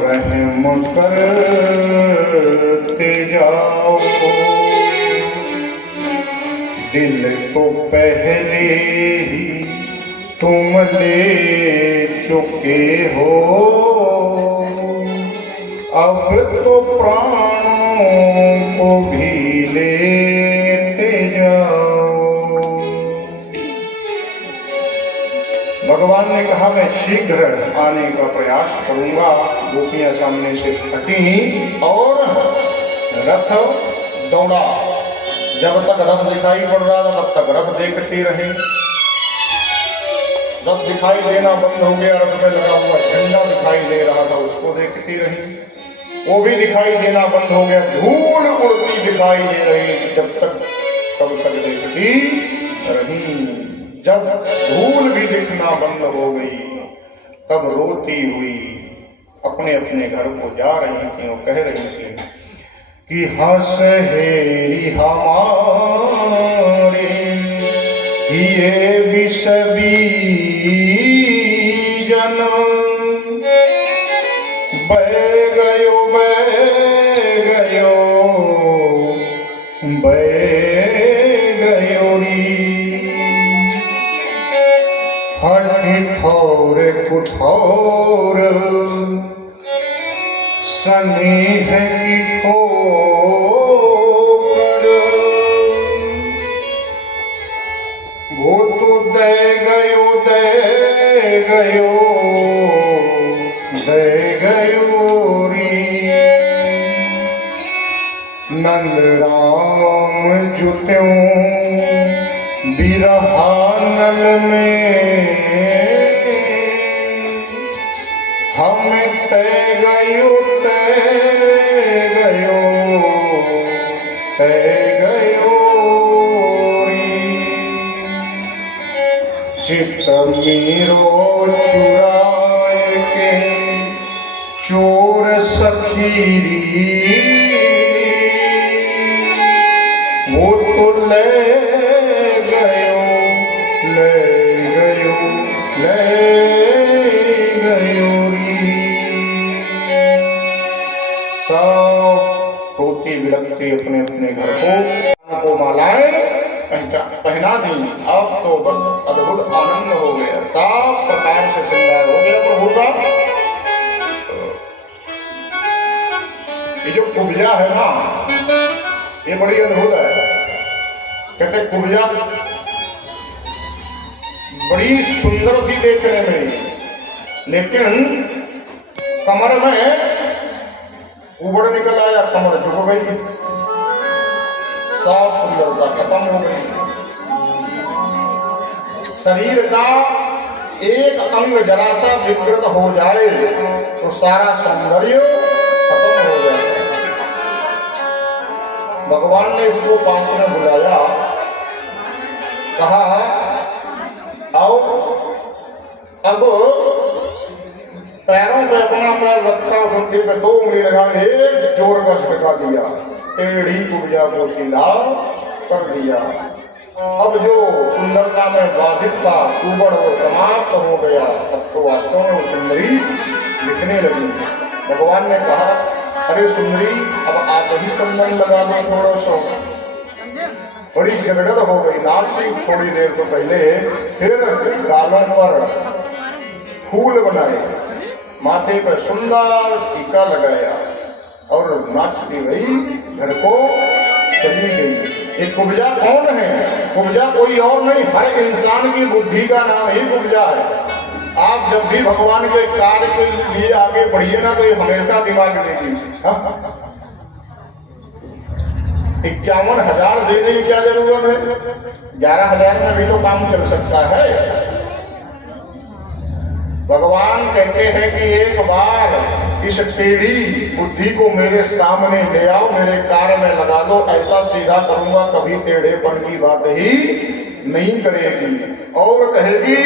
रहम करते जाओ। दिल तो पहले ही तुम ले चुके हो, अब तो प्राणों को भी लेते जाओ। भगवान ने कहा मैं शीघ्र आने का प्रयास करूंगा। गोपियां सामने से हटी और रथ दौड़ा। जब तक रथ दिखाई पड़ रहा था तब तक रथ देखती रही। रथ दिखाई देना बंद हो गया, रथ में लगा हुआ झंडा दिखाई दे रहा था, उसको देखती रही। वो भी दिखाई देना बंद हो गया, धूल उड़ती दिखाई दे रही। जब तक तब तक देखती रही। जब धूल भी दिखना बंद हो गई तब रोती हुई अपने अपने घर को जा रही थी और कह रही थी कि हंसहेरी हमारे ये विषबीजन बह गयो री। हठी ठौर कुठौर स्नेह की ठोकर, वो तो दे गयो री। नंद राम जुत्यों बिरहानल में हम तय गयो चित मीरो चुराए के चोर सखीरी, वो तो ले गयो सब रोती विरक्ति अपने अपने घर को मालाएं पहना दी। अब तो अद्भुत आनंद हो गया, सब प्रकार से श्रृंगार हो गया प्रभु का। ये जो कुब्जा है ना, ये बड़ी अद्भुत है। कहते कुब्जा बड़ी सुंदर थी देखने में, लेकिन कमर में उबड़ निकल आया, कमर झुक गई, सब सुंदरता खत्म हो गई। शरीर का एक अंग जरा सा विकृत हो जाए तो सारा सौंदर्य खत्म हो जाए। भगवान ने इसको पास में बुलाया, कहा आओ। अब पैरों पे अपना पैर रखा, घुटने पे 2 उंगली लगा, एक जोर का झटका दिया, टेढ़ी कुब्जा को सीधा कर दिया। अब जो सुंदरता में बाधित था उबड़ वो समाप्त हो गया। अब तो वास्तव में वो सुंदरी दिखने लगी। भगवान ने कहा अरे सुंदरी, अब आप ही कंगन लगा दो थोड़ा सा। बड़ी गदगद हो गई, नाची थोड़ी देर तो पहले, फिर गालों पर फूल बनाए, माथे पर सुंदर टीका लगाया और नाचती रही, घर को चली गई। ये कुब्जा कौन है? कुब्जा कोई और नहीं, हर इंसान की बुद्धि का नाम ही कुब्जा है। आप जब भी भगवान के कार्य के लिए आगे बढ़िए ना, तो ये हमेशा दिमाग देती 51,000 देने की क्या जरूरत है? 11,000 में भी तो काम चल सकता है। भगवान कहते हैं कि एक बार इस टेढ़ी बुद्धि को मेरे सामने ले आओ, मेरे कार्य में लगा दो, ऐसा सीधा करूंगा कभी टेढ़ेपन की बात ही नहीं करेगी। और कहेगी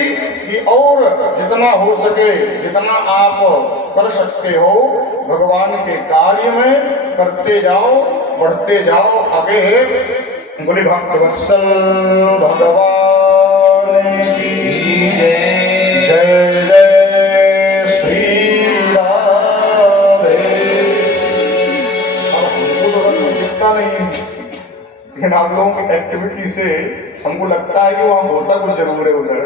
कि और जितना हो सके, जितना आप कर सकते हो भगवान के कार्य में करते जाओ, बढ़ते जाओ आगे। बोले भक्तवत्सल भगवान की जय जय। लेकिन आप लोगों की एक्टिविटी से हमको लगता है कि वहां होता कुछ जरूर है उधर।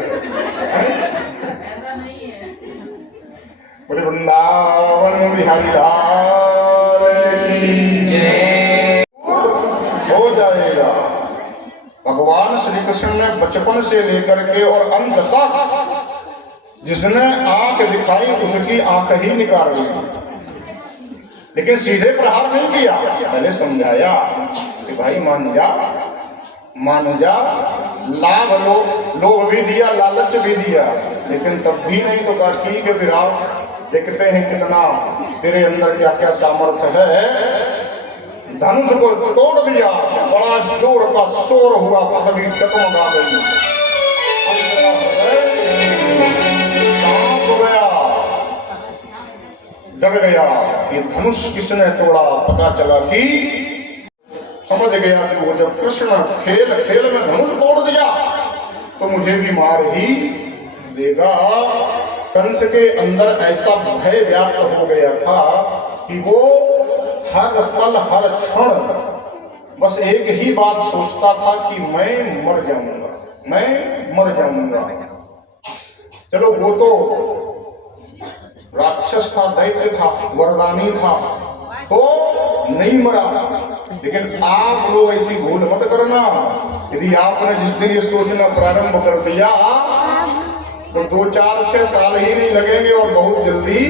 बोले वृंदावन बिहारी लाल की जय। हो जाएगा। भगवान श्री कृष्ण ने बचपन से लेकर के और अंत तक जिसने आंख दिखाई उसकी आंख ही निकाल दी, लेकिन सीधे प्रहार नहीं किया। पहले समझाया कि भाई मान जा, लाभ लोभ भी दिया, लालच भी दिया, लेकिन तब भी नहीं तो कहा ठीक है फिर आप देखते हैं कितना तेरे अंदर क्या क्या सामर्थ्य है। धनुष को तोड़ दिया, बड़ा जोर का शोर हुआ, पृथ्वी टकमगा गई, कांप गया, डर गया। ये धनुष किसने तोड़ा? पता चला कि समझ गया कि वो जब कृष्ण खेल में धनुष तोड़ दिया तो मुझे भी मार ही देगा। कंस के अंदर ऐसा भय व्याप्त हो गया था कि वो हर पल हर क्षण बस एक ही बात सोचता था कि मैं मर जाऊंगा। चलो वो तो राक्षस था, दैत्य था, वरदानी था, तो नहीं मरा। लेकिन आप लोग ऐसी भूल मत करना। यदि आपने जिस दिन ये सोचना प्रारंभ कर दिया तो 2, 4, 6 साल ही नहीं लगेंगे और बहुत जल्दी